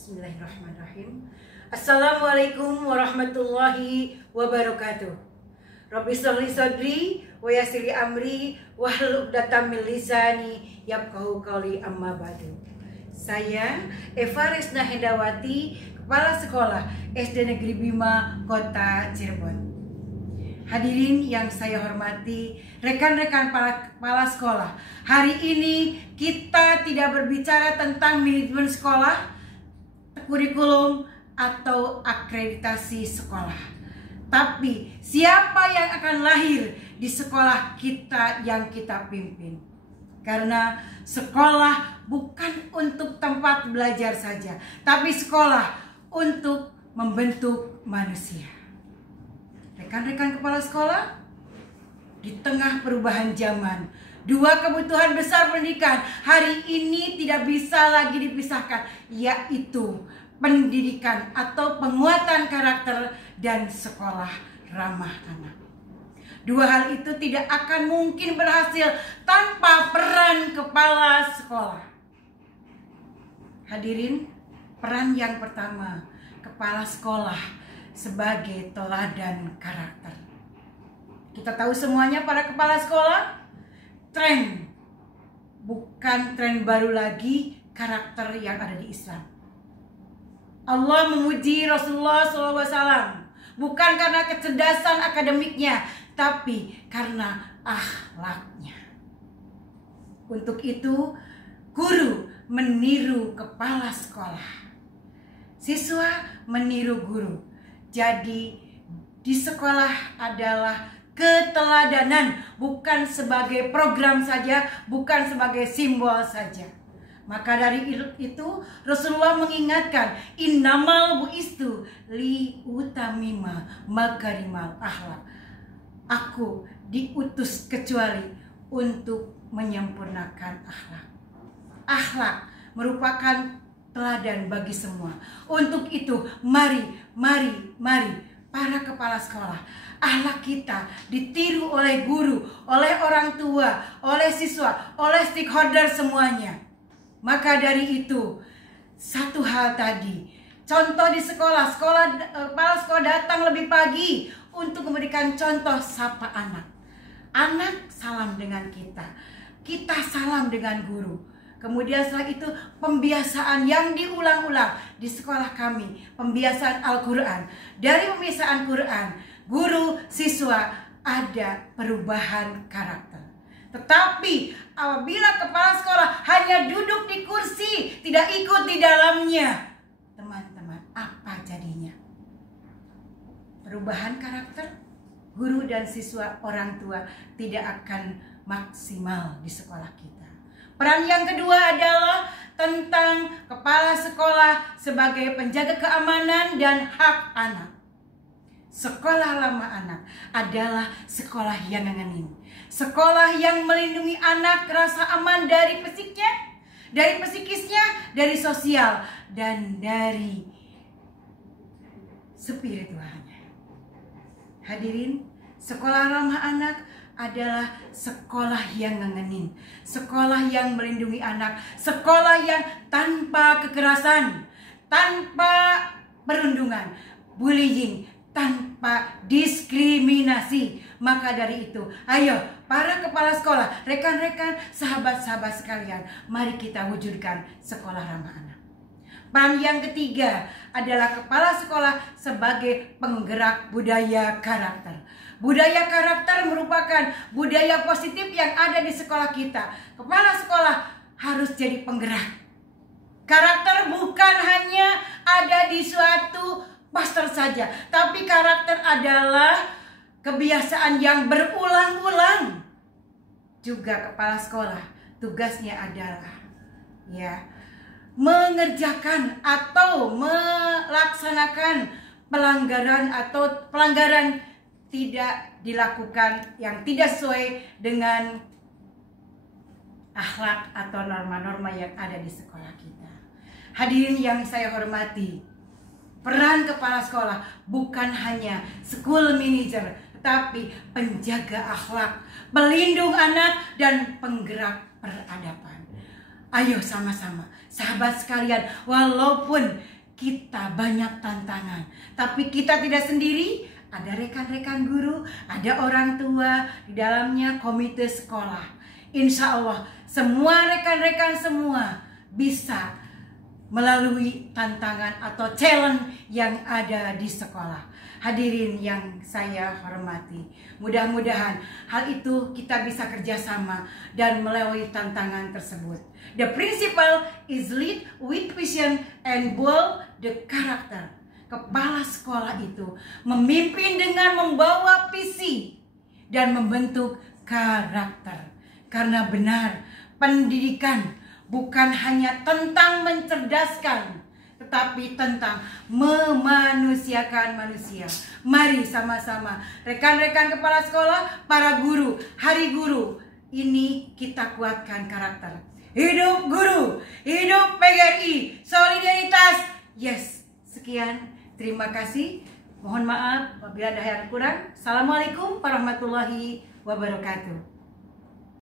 Bismillahirrahmanirrahim. Assalamualaikum warahmatullahi wabarakatuh. Rabbi shrah li sadri wa yassir li amri wahlul 'uqdatam min lisani yafqahu qawli, amma ba'du. Saya Eva Resna Hendawati, Kepala Sekolah SD Negeri Bima, Kota Cirebon. Hadirin yang saya hormati, rekan-rekan kepala sekolah. Hari ini kita tidak berbicara tentang manajemen sekolah, kurikulum, atau akreditasi sekolah. Tapi siapa yang akan lahir di sekolah kita yang kita pimpin. Karena sekolah bukan untuk tempat belajar saja, tapi sekolah untuk membentuk manusia. Rekan-rekan kepala sekolah, di tengah perubahan zaman, dua kebutuhan besar pendidikan hari ini tidak bisa lagi dipisahkan, yaitu pendidikan atau penguatan karakter dan sekolah ramah anak. Dua hal itu tidak akan mungkin berhasil tanpa peran kepala sekolah. Hadirin, peran yang pertama, kepala sekolah sebagai teladan karakter. Kita tahu semuanya para kepala sekolah, tren bukan tren baru lagi karakter yang ada di Islam. Allah memuji Rasulullah SAW bukan karena kecerdasan akademiknya, tapi karena akhlaknya. Untuk itu, guru meniru kepala sekolah, siswa meniru guru. Jadi di sekolah adalah keteladanan, bukan sebagai program saja, bukan sebagai simbol saja. Maka dari itu Rasulullah mengingatkan, innamal bu'istu li utamima makarimal akhlak. Aku diutus kecuali untuk menyempurnakan akhlak. Akhlak merupakan teladan bagi semua. Untuk itu mari para kepala sekolah, akhlak kita ditiru oleh guru, oleh orang tua, oleh siswa, oleh stakeholder semuanya. Maka dari itu, satu hal tadi, contoh di sekolah, kepala sekolah datang lebih pagi untuk memberikan contoh sapa anak. Anak salam dengan kita, kita salam dengan guru. Kemudian setelah itu pembiasaan yang diulang-ulang di sekolah kami, pembiasaan Al-Quran. Dari pembiasaan Quran, guru, siswa ada perubahan karakter. Tetapi apabila kepala sekolah hanya duduk di kursi, tidak ikut di dalamnya, teman-teman, apa jadinya? Perubahan karakter, guru dan siswa, orang tua tidak akan maksimal di sekolah kita. Peran yang kedua adalah tentang kepala sekolah sebagai penjaga keamanan dan hak anak. Sekolah ramah anak adalah sekolah yang ngenin. Sekolah yang melindungi anak rasa aman dari fisiknya, dari psikisnya, dari sosial, dan dari spiritualnya. Hadirin, sekolah ramah anak adalah sekolah yang ngenin, sekolah yang melindungi anak, sekolah yang tanpa kekerasan, tanpa perundungan, bullying, tanpa diskriminasi. Maka dari itu, ayo para kepala sekolah, rekan-rekan, sahabat-sahabat sekalian, mari kita wujudkan sekolah ramah anak. Peran yang ketiga adalah kepala sekolah sebagai penggerak budaya karakter. Budaya karakter merupakan budaya positif yang ada di sekolah kita. Kepala sekolah harus jadi penggerak. Karakter bukan hanya ada di suatu poster saja, tapi karakter adalah kebiasaan yang berulang-ulang. Juga kepala sekolah tugasnya adalah mengerjakan atau melaksanakan pelanggaran tidak dilakukan yang tidak sesuai dengan akhlak atau norma-norma yang ada di sekolah kita. Hadirin yang saya hormati, peran kepala sekolah bukan hanya school manager, tetapi penjaga akhlak, pelindung anak, dan penggerak peradaban. Ayo sama-sama, sahabat sekalian, walaupun kita banyak tantangan, tapi kita tidak sendiri. Ada rekan-rekan guru, ada orang tua, di dalamnya komite sekolah. Insya Allah semua rekan-rekan semua bisa melalui tantangan atau challenge yang ada di sekolah. Hadirin yang saya hormati, mudah-mudahan hal itu kita bisa kerjasama dan melalui tantangan tersebut. The principle is lead with vision and build the character. Kepala sekolah itu memimpin dengan membawa visi dan membentuk karakter. Karena benar, pendidikan bukan hanya tentang mencerdaskan, tetapi tentang memanusiakan manusia. Mari sama-sama, rekan-rekan kepala sekolah, para guru, hari guru, ini kita kuatkan karakter. Hidup guru, hidup PGRI, solidaritas. Yes, sekian, terima kasih. Mohon maaf apabila ada yang kurang. Assalamualaikum warahmatullahi wabarakatuh.